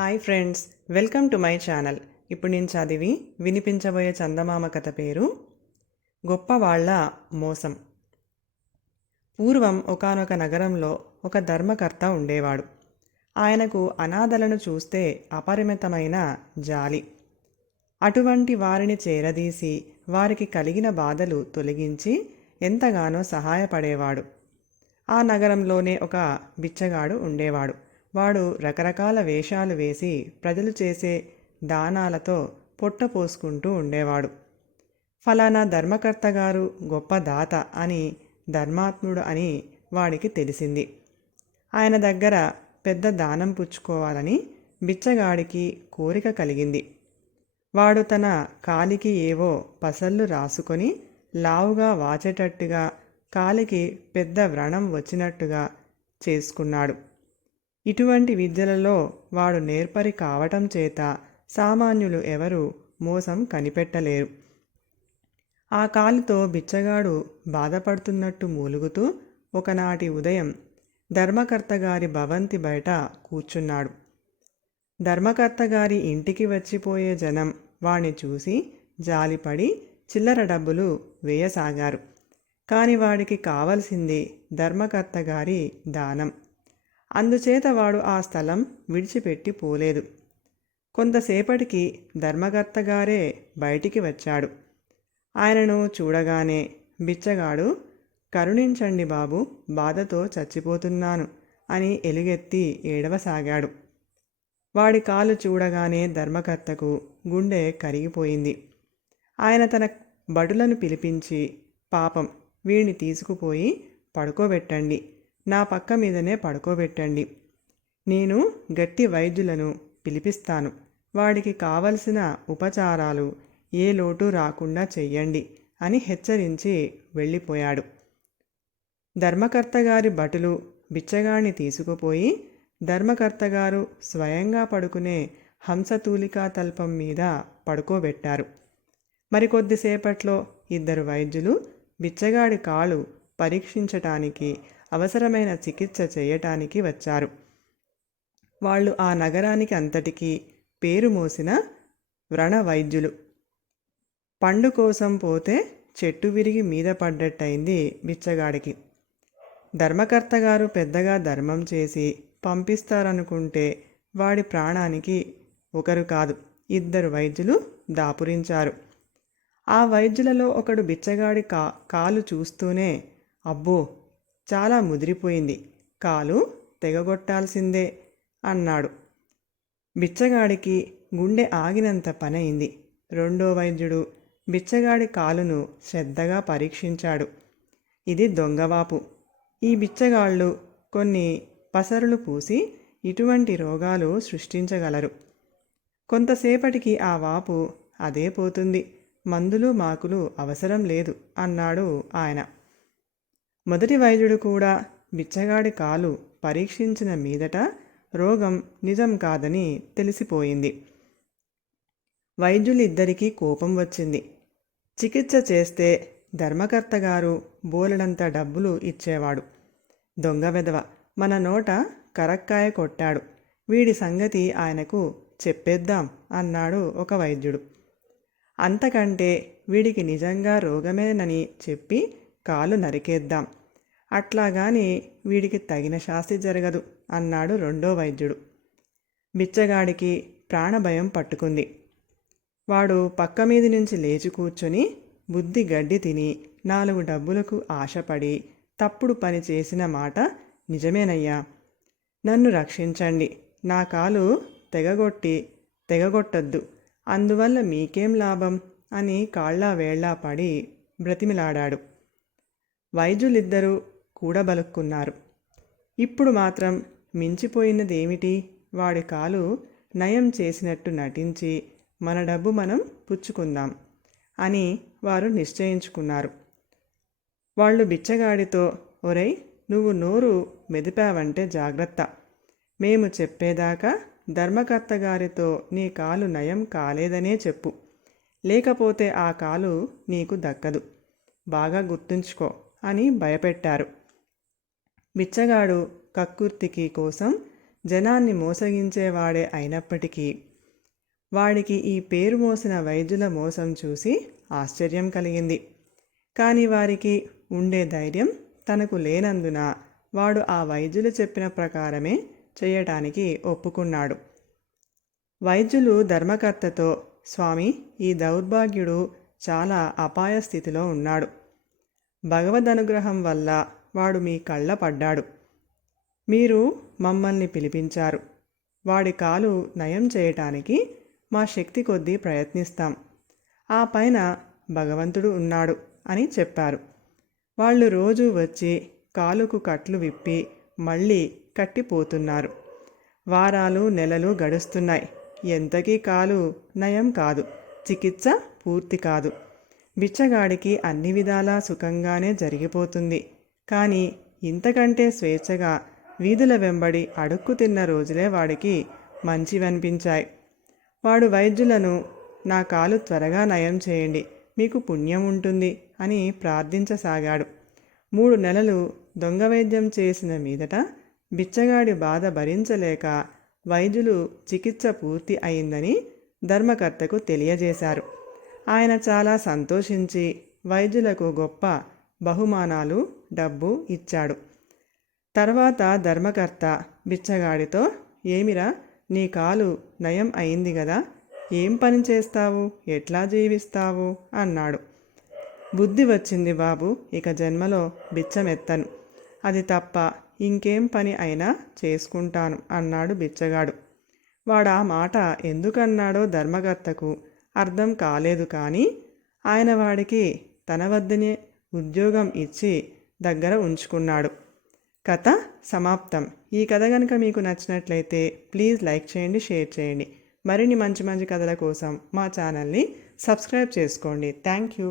Hi friends welcome to my channel ఇప్పుడు నేను చదివి వినిపించబోయే చందమామ కథ పేరు గొప్పవాళ్ళ మోసం. పూర్వం ఒకానొక నగరంలో ఒక ధర్మకర్త ఉండేవాడు. ఆయనకు అనాథలను చూస్తే అపరిమితమైన జాలి. అటువంటి వారిని చేరదీసి వారికి కలిగిన బాధలు తొలగించి ఎంతగానో సహాయపడేవాడు. ఆ నగరంలోనే ఒక బిచ్చగాడు ఉండేవాడు. వాడు రకరకాల వేషాలు వేసి ప్రజలు చేసే దానాలతో పొట్ట పోసుకుంటూ ఉండేవాడు. ఫలానా ధర్మకర్త గారు గొప్ప దాత అని ధర్మాత్ముడు అని వాడికి తెలిసింది. ఆయన దగ్గర పెద్ద దానం పుచ్చుకోవాలని బిచ్చగాడికి కోరిక కలిగింది. వాడు తన కాలికి ఏవో పసళ్ళు రాసుకొని లావుగా వాచేటట్టుగా కాలికి పెద్ద వ్రణం వచ్చినట్టుగా చేసుకున్నాడు. ఇటువంటి విద్యలలో వాడు నేర్పరి కావటం చేత సామాన్యులు ఎవరు మోసం కనిపెట్టలేరు. ఆ కాలుతో బిచ్చగాడు బాధపడుతున్నట్టు మూలుగుతూ ఒకనాటి ఉదయం ధర్మకర్త గారి భవంతి బయట కూర్చున్నాడు. ధర్మకర్త గారి ఇంటికి వచ్చిపోయే జనం వాణ్ణి చూసి జాలిపడి చిల్లర డబ్బులు వేయసాగారు. కాని వాడికి కావలసింది ధర్మకర్త గారి దానం. అందుచేత వాడు ఆ స్థలం విడిచిపెట్టి పోలేదు. కొంతసేపటికి ధర్మకర్త గారే బయటికి వచ్చాడు. ఆయనను చూడగానే బిచ్చగాడు కరుణించండి బాబు బాధతో చచ్చిపోతున్నాను అని ఎలుగెత్తి ఏడవసాగాడు. వాడి కాలు చూడగానే ధర్మకర్తకు గుండె కరిగిపోయింది. ఆయన తన బడులను పిలిపించి పాపం వీడిని తీసుకుపోయి పడుకోబెట్టండి. నా పక్క మీదనే పడుకోబెట్టండి. నేను గట్టి వైద్యులను పిలిపిస్తాను. వాడికి కావలసిన ఉపచారాలు ఏ లోటు రాకుండా చెయ్యండి అని హెచ్చరించి వెళ్ళిపోయాడు. ధర్మకర్త గారి భటులు బిచ్చగాడిని తీసుకుపోయి ధర్మకర్త గారు స్వయంగా పడుకునే హంసతూలికా తల్పం మీద పడుకోబెట్టారు. మరికొద్దిసేపట్లో ఇద్దరు వైద్యులు బిచ్చగాడి కాలు పరీక్షించటానికి అవసరమైన చికిత్స చేయటానికి వచ్చారు. వాళ్ళు ఆ నగరానికి అంతటికీ పేరు మోసిన వ్రణ వైద్యులు పండు కోసం పోతే చెట్టు విరిగి మీద పడ్డట్టయింది బిచ్చగాడికి. ధర్మకర్త గారు పెద్దగా ధర్మం చేసి పంపిస్తారనుకుంటే వాడి ప్రాణానికి ఒకరు కాదు ఇద్దరు వైద్యులు దాపురించారు. ఆ వైద్యులలో ఒకడు బిచ్చగాడి కా కాలు చూస్తూనే అబ్బో చాలా ముదిరిపోయింది. కాలు తెగగొట్టాల్సిందే అన్నాడు. బిచ్చగాడికి గుండె ఆగినంత పనయింది. రెండో వైద్యుడు బిచ్చగాడి కాలును శ్రద్ధగా పరీక్షించాడు. ఇది దొంగవాపు. ఈ బిచ్చగాళ్ళు కొన్ని పసరులు పూసి ఇటువంటి రోగాలు సృష్టించగలరు. కొంతసేపటికి ఆ వాపు అదే పోతుంది. మందులు మాకులు అవసరం లేదు అన్నాడు ఆయన. మొదటి వైద్యుడు కూడా బిచ్చగాడి కాలు పరీక్షించిన మీదట రోగం నిజం కాదని తెలిసిపోయింది. వైద్యులిద్దరికీ కోపం వచ్చింది. చికిత్స చేస్తే ధర్మకర్త గారు బోలెడంత డబ్బులు ఇచ్చేవాడు. దొంగ వెధవ మన నోట కరక్కాయ కొట్టాడు. వీడి సంగతి ఆయనకు చెప్పేద్దాం అన్నాడు ఒక వైద్యుడు. అంతకంటే వీడికి నిజంగా రోగమేనని చెప్పి కాలు నరికేద్దాం. అట్లాగాని వీడికి తగిన శాస్తి జరగదు అన్నాడు రెండో వైద్యుడు. బిచ్చగాడికి ప్రాణభయం పట్టుకుంది. వాడు పక్క మీది నుంచి లేచి కూర్చొని బుద్ధి గడ్డి తిని నాలుగు డబ్బులకు ఆశపడి తప్పుడు పని చేసిన మాట నిజమేనయ్యా. నన్ను రక్షించండి. నా కాలు తెగగొట్టి తెగగొట్టద్దు. అందువల్ల మీకేం లాభం? అని కాళ్ళా వేళ్ళా పడి బ్రతిమిలాడాడు. వైద్యులిద్దరూ కూడబలుక్కున్నారు ఇప్పుడు మాత్రం మించిపోయినదేమిటి? వాడి కాలు నయం చేసినట్టు నటించి మన డబ్బు మనం పుచ్చుకుందాం అని వారు నిశ్చయించుకున్నారు. వాళ్ళు బిచ్చగాడితో ఒరై నువ్వు నోరు మెదిపావంటే జాగ్రత్త. మేము చెప్పేదాకా ధర్మకర్త గారితో నీ కాలు నయం కాలేదనే చెప్పు. లేకపోతే ఆ కాలు నీకు దక్కదు. బాగా గుర్తుంచుకో అని భయపెట్టారు. బిచ్చగాడు కక్కుర్తికి కోసం జనాన్ని మోసగించేవాడే అయినప్పటికీ వాడికి ఈ పేరు మోసిన వైద్యుల మోసం చూసి ఆశ్చర్యం కలిగింది. కానీ వారికి ఉండే ధైర్యం తనకు లేనందున వాడు ఆ వైద్యులు చెప్పిన ప్రకారమే చేయటానికి ఒప్పుకున్నాడు. వైద్యులు ధర్మకర్తతో స్వామి ఈ దౌర్భాగ్యుడు చాలా అపాయ స్థితిలో ఉన్నాడు. భగవద్ అనుగ్రహం వల్ల వాడు మీ కళ్ళ పడ్డాడు. మీరు మమ్మల్ని పిలిపించారు. వాడి కాలు నయం చేయటానికి మా శక్తి కొద్దీ ప్రయత్నిస్తాం. ఆ పైన భగవంతుడు ఉన్నాడు అని చెప్పారు. వాళ్ళు రోజు వచ్చి కాలుకు కట్లు విప్పి మళ్ళీ కట్టిపోతున్నారు. వారాలు నెలలు గడుస్తున్నాయి. ఎంతకీ కాలు నయం కాదు. చికిత్స పూర్తి కాదు. బిచ్చగాడికి అన్ని విధాలా సుఖంగానే జరిగిపోతుంది. కానీ ఇంతకంటే స్వేచ్ఛగా వీధుల వెంబడి అడుక్కు తిన్న రోజులే వాడికి మంచివనిపించాయి. వాడు వైద్యులను నా కాలు త్వరగా నయం చేయండి మీకు పుణ్యం ఉంటుంది అని ప్రార్థించసాగాడు. మూడు నెలలు దొంగ వైద్యం చేసిన మీదట బిచ్చగాడి బాధ భరించలేక వైద్యులు చికిత్స పూర్తి అయిందని ధర్మకర్తకు తెలియజేశారు. ఆయన చాలా సంతోషించి వైద్యులకు గొప్ప బహుమానాలు డబ్బు ఇచ్చాడు. తర్వాత ధర్మకర్త బిచ్చగాడితో ఏమిరా నీ కాలు నయం అయింది కదా ఏం పని చేస్తావు ఎట్లా జీవిస్తావు? అన్నాడు. బుద్ధి వచ్చింది బాబు ఇక జన్మలో బిచ్చమెత్తను. అది తప్ప ఇంకేం పని అయినా చేసుకుంటాను అన్నాడు బిచ్చగాడు. వాడా మాట ఎందుకన్నాడో ధర్మకర్తకు అర్థం కాలేదు కానీ ఆయన వాడికి తన వద్దనే ఉద్యోగం ఇచ్చి దగ్గర ఉంచుకున్నాడు. కథ సమాప్తం. ఈ కథ కనుక మీకు నచ్చినట్లయితే ప్లీజ్ లైక్ చేయండి షేర్ చేయండి. మరిన్ని మంచి మంచి కథల కోసం మా ఛానల్ని సబ్స్క్రైబ్ చేసుకోండి. Thank you.